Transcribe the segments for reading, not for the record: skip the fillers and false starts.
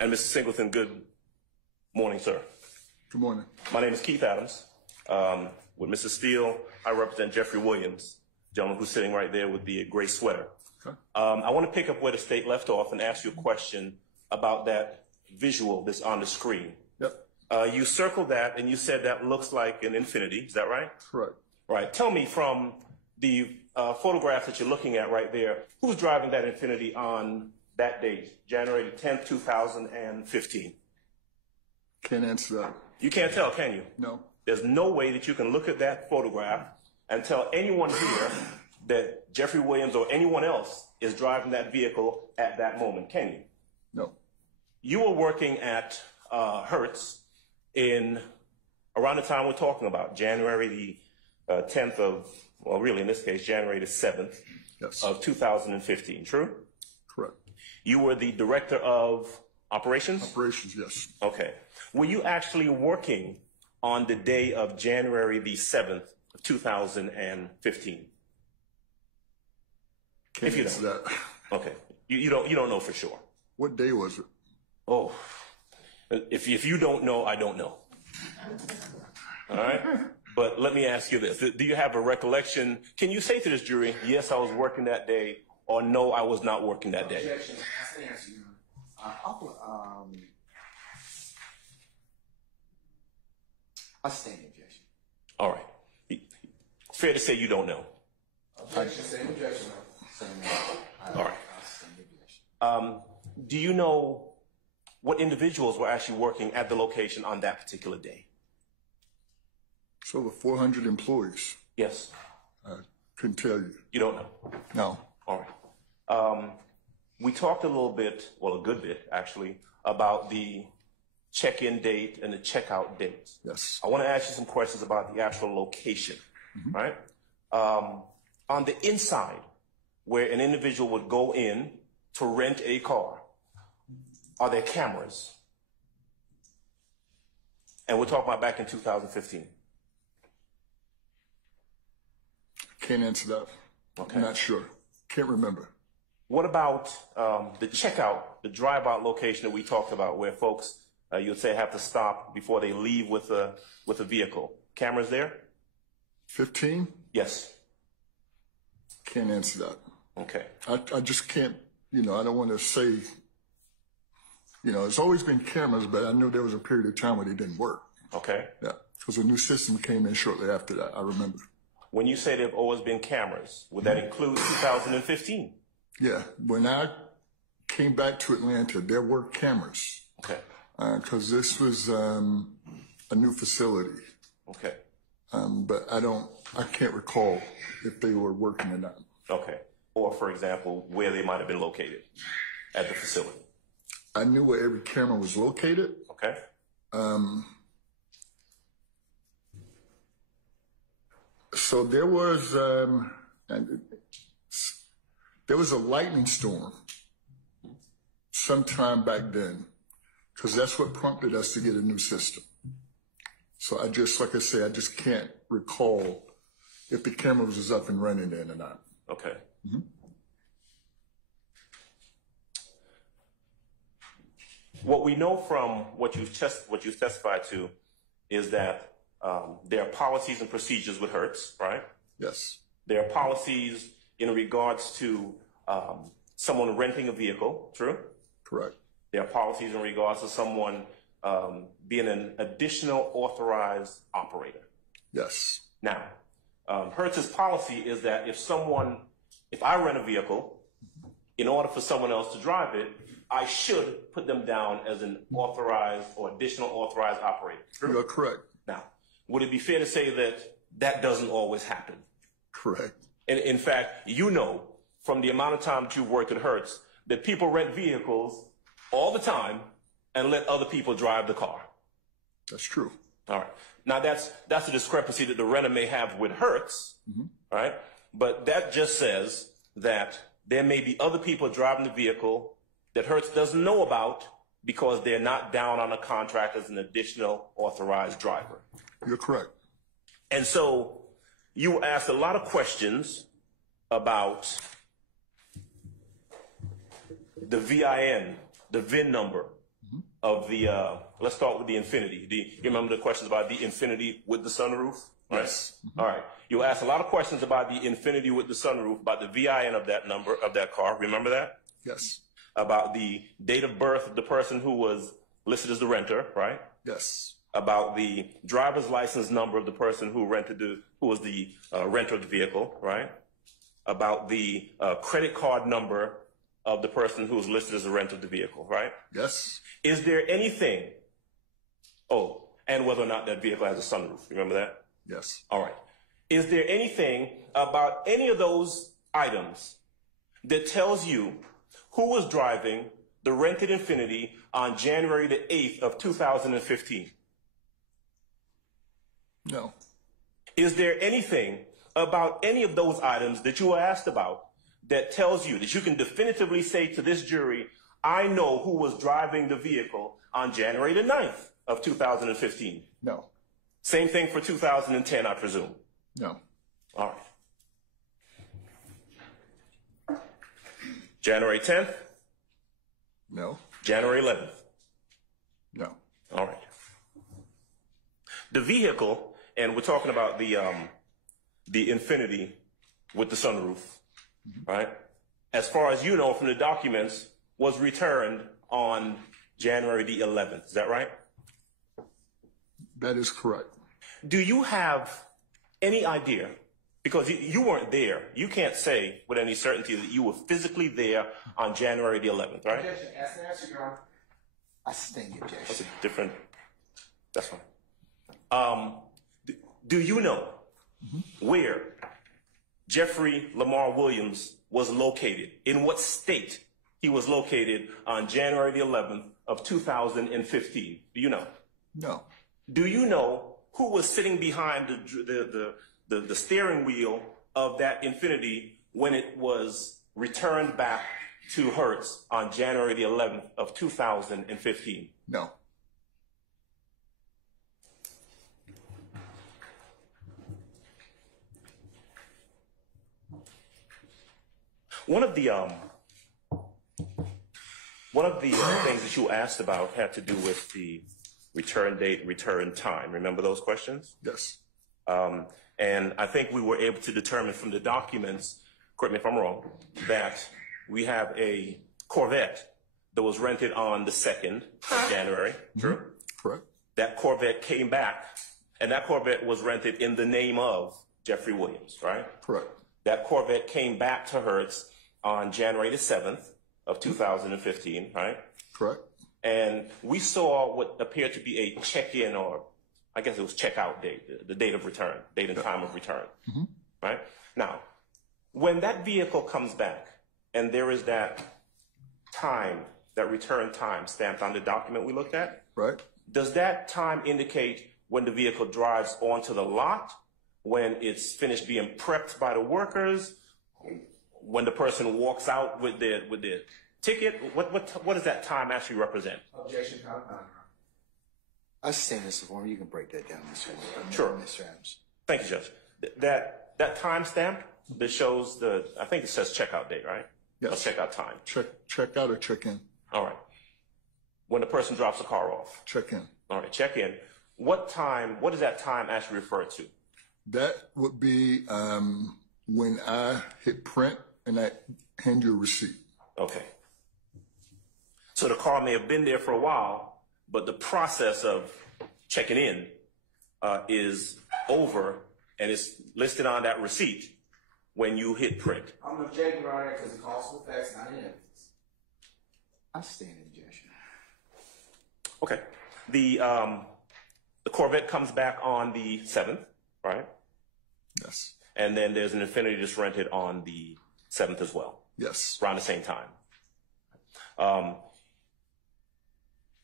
And Mr. Singleton, good morning, sir. Good morning. My name is Keith Adams. With Mr. Steele, I represent Jeffery Williams, gentleman who's sitting right there with the gray sweater. Okay. I want to pick up where the state left off and ask you a question about that visual that's on the screen. Yep. You circled that and you said that looks like an infinity. Is that right? Correct. Right. Tell me from the photograph that you're looking at right there, who's driving that infinity on that date, January 10th, 2015? Can't answer that. You can't tell, can you? No. There's no way that you can look at that photograph and tell anyone here that Jeffery Williams or anyone else is driving that vehicle at that moment, can you? No. You were working at Hertz around the time we're talking about, January the 10th of, well, really in this case, January the 7th of 2015, true? Correct. You were the director of operations? Operations, yes. Okay. Were you actually working on the day of January the 7th of 2015? Can't answer that. Okay. You don't know for sure. What day was it? Oh, if you don't know, I don't know. All right? But let me ask you this. Do you have a recollection? Can you say to this jury, yes, I was working that day, or no, I was not working that day? Objection. Ask the answer. I stand the objection. All right. Fair to say you don't know. Objection. Same objection. All right. I stand the objection. Do you know what individuals were actually working at the location on that particular day? It's over 400 employees. Yes. I couldn't tell you. You don't know? No. All right. We talked a little bit, well, a good bit, actually, about the check-in date and the checkout date. Yes. I want to ask you some questions about the actual location, right? On the inside, where an individual would go in to rent a car, are there cameras? And we're talking about back in 2015. Can't answer that. Okay. I'm not sure. Can't remember. What about the checkout, the drive-out location that we talked about, where folks, you'd say, have to stop before they leave with a vehicle? Cameras there? 15? Yes. Can't answer that. Okay. I just can't, I don't want to say, it's always been cameras, but I know there was a period of time when they didn't work. Okay. Yeah, because a new system came in shortly after that, I remember. When you say there have always been cameras, would that include 2015? Yeah, when I came back to Atlanta, there were cameras. Okay. Because this was a new facility. Okay. But I can't recall if they were working or not. Okay. Or, for example, where they might have been located at the facility. I knew where every camera was located. Okay. So there was a lightning storm sometime back then, because that's what prompted us to get a new system. So like I say, I just can't recall if the camera was up and running then or not. Okay. What we know from what you've testified to is that there are policies and procedures with Hertz, right? Yes. There are policies in regards to someone renting a vehicle, true? Correct. There are policies in regards to someone being an additional authorized operator. Yes. Now, Hertz's policy is that if I rent a vehicle, in order for someone else to drive it, I should put them down as an authorized or additional authorized operator. True? You're correct. Now, would it be fair to say that that doesn't always happen? Correct. And in fact, from the amount of time that you've worked at Hertz, that people rent vehicles all the time and let other people drive the car. That's true. All right. Now, that's a discrepancy that the renter may have with Hertz, right? But that just says that there may be other people driving the vehicle that Hertz doesn't know about because they're not down on a contract as an additional authorized driver. You're correct. And so you asked a lot of questions about the VIN, the VIN number of the, let's start with the Infinity. You remember the questions about the Infinity with the sunroof? Right? Yes. All right. You asked a lot of questions about the Infinity with the sunroof, about the VIN of that number, of that car. Remember that? Yes. About the date of birth of the person who was listed as the renter, right? Yes. About the driver's license number of the person who was the renter of the vehicle, right? About the credit card number of the person who was listed as the renter of the vehicle, right? Yes. Is there anything, and whether or not that vehicle has a sunroof, remember that? Yes. All right. Is there anything about any of those items that tells you who was driving the rented Infinity on January the 8th of 2015? No. Is there anything about any of those items that you were asked about that tells you that you can definitively say to this jury, I know who was driving the vehicle on January the 9th of 2015? No. Same thing for 2010, I presume. No. All right. January 10th? No. January 11th? No. All right. The vehicle, and we're talking about the Infinity with the sunroof, right? As far as you know from the documents, was returned on January the 11th. Is that right? That is correct. Do you have any idea, because you weren't there, you can't say with any certainty that you were physically there on January the 11th, right? Objection. Ask the answer, Your Honor. I sustain the objection. That's a different, that's fine. Do you know where Jeffery Lamar Williams was located? In what state he was located on January the 11th of 2015? Do you know? No. Do you know who was sitting behind the steering wheel of that Infinity when it was returned back to Hertz on January the 11th of 2015? No. One of the things that you asked about had to do with the return date, return time. Remember those questions? Yes. And I think we were able to determine from the documents, correct me if I'm wrong, that we have a Corvette that was rented on the 2nd of January. True? Correct. That Corvette came back, and that Corvette was rented in the name of Jeffery Williams, right? Correct. That Corvette came back to Hertz on January the 7th of 2015, right? Correct. And we saw what appeared to be a check-in, or I guess it was check-out date, the date of return, date and time of return, right? Now, when that vehicle comes back and there is that time, that return time stamped on the document we looked at, Right. does that time indicate when the vehicle drives onto the lot, when it's finished being prepped by the workers, when the person walks out with the ticket? What does that time actually represent? Objection. I sustain this form. You can break that down, Mr. Adams. Sure. Mr. Adams. Thank you, Judge. That time stamp that shows I think it says checkout date, right? Yes. Or checkout time. Check out or check in? All right. When the person drops the car off. Check in. All right, check in. What does that time actually refer to? That would be when I hit print and I hand you a receipt. Okay. So the car may have been there for a while, but the process of checking in is over, and it's listed on that receipt when you hit print. I'm objecting, Your Honor, because it calls for facts, not in evidence. I sustain the objection. Okay. The Corvette comes back on the 7th, right? Yes. And then there's an Infinity that's rented on the 7th as well. Yes. Around the same time.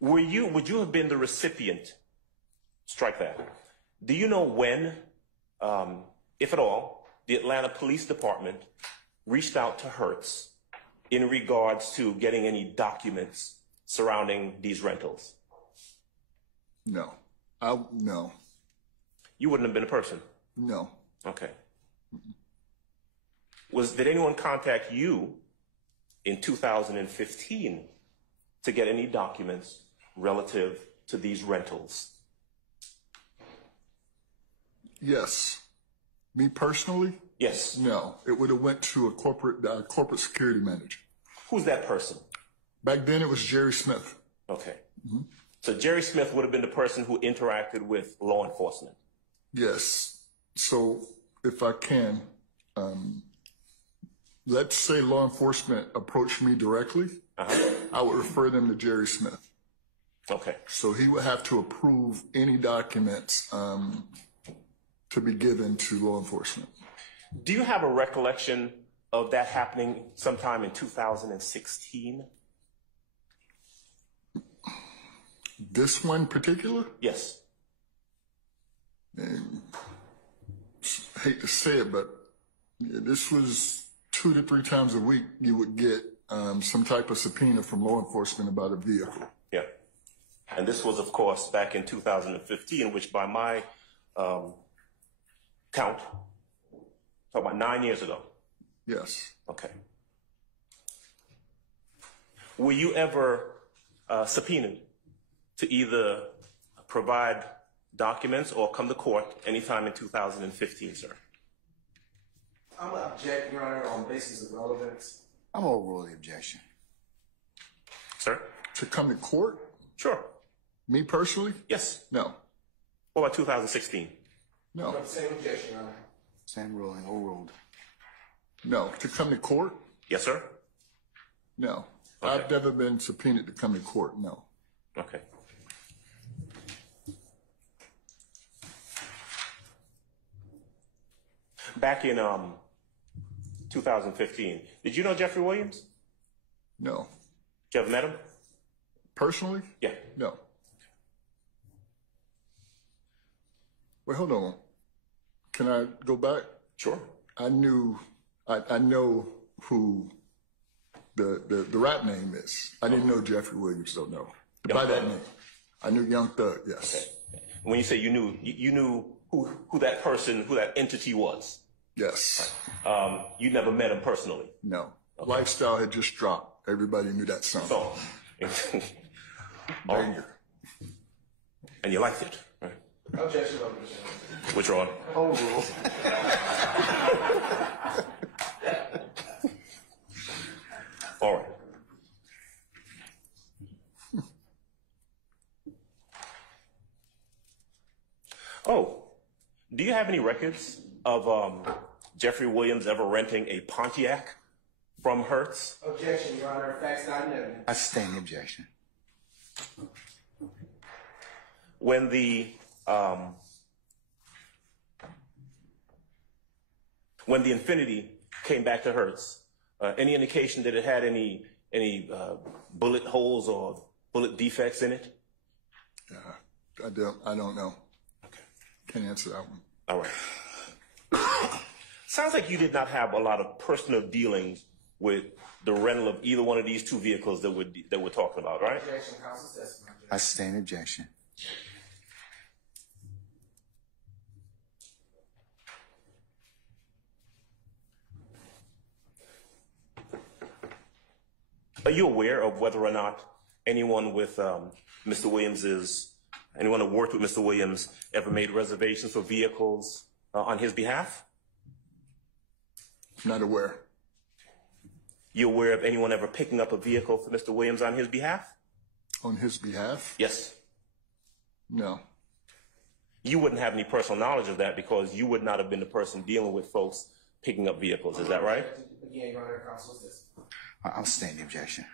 Would you have been the recipient? Strike that. Do you know when, if at all, the Atlanta Police Department reached out to Hertz in regards to getting any documents surrounding these rentals? No. No. You wouldn't have been a person? No. Okay. Did anyone contact you in 2015 to get any documents relative to these rentals? Yes. Me personally? Yes. No. It would have went to a corporate security manager. Who's that person? Back then it was Jerry Smith. Okay. So Jerry Smith would have been the person who interacted with law enforcement. Yes. So if I can, let's say law enforcement approached me directly, I would refer them to Jerry Smith. Okay. So he would have to approve any documents to be given to law enforcement. Do you have a recollection of that happening sometime in 2016? This one particular? Yes. And I hate to say it, but this was 2 to 3 times a week you would get some type of subpoena from law enforcement about a vehicle. Yeah. And this was, of course, back in 2015, which by my count, talk about 9 years ago. Yes. Okay. Were you ever subpoenaed to either provide documents or come to court anytime in 2015, sir? I'm going to object, Your Honor, on the basis of relevance. I'm going to overrule the objection. Sir? To come to court? Sure. Me personally? Yes. No. What about 2016? No. Same objection, Your Honor. Same ruling, overruled. No. To come to court? Yes, sir. No. Okay. I've never been subpoenaed to come to court, no. Okay. Back in 2015, did you know Jeffery Williams? No. Did you ever met him? Personally? Yeah. No. Wait, hold on. Can I go back? Sure. I know who the rap name is. I didn't know Jeffery Williams, though, no. By that name. I knew Young Thug, yes. Okay. When you say you knew who that person, who that entity was? Yes. You never met him personally? No. Okay. Lifestyle had just dropped. Everybody knew that song. So, Banger. And you liked it, right? Objection. Withdrawn. Overruled. All right. Oh, do you have any records of Jeffery Williams ever renting a Pontiac from Hertz? Objection, Your Honor. Facts not in evidence. I sustain the objection. When the Infiniti came back to Hertz, any indication that it had any bullet holes or bullet defects in it? I don't know. Okay. Can't answer that one. All right. Sounds like you did not have a lot of personal dealings with the rental of either one of these two vehicles that we're talking about, right? Objection, counsel's testimony. I sustain the objection. Are you aware of whether or not anyone with anyone who worked with Mr. Williams ever made reservations for vehicles on his behalf? Not aware. You aware of anyone ever picking up a vehicle for Mr. Williams on his behalf? On his behalf? Yes. No. You wouldn't have any personal knowledge of that because you would not have been the person dealing with folks picking up vehicles. Is that right? Again, Your Honor, counsel's testimony. I'll sustain the objection.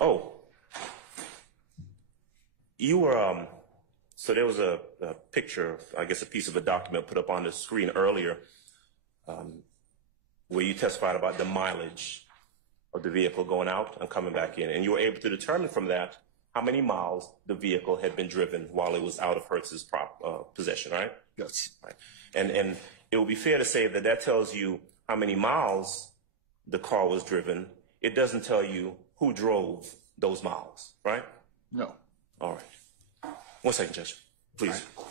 Oh, you were, so there was a picture, I guess a piece of a document put up on the screen earlier where you testified about the mileage of the vehicle going out and coming back in. And you were able to determine from that how many miles the vehicle had been driven while it was out of Hertz's possession, right? Yes. Right. And it would be fair to say that that tells you how many miles the car was driven. It doesn't tell you who drove those miles, right? No. All right. 1 second, Judge, please. Right.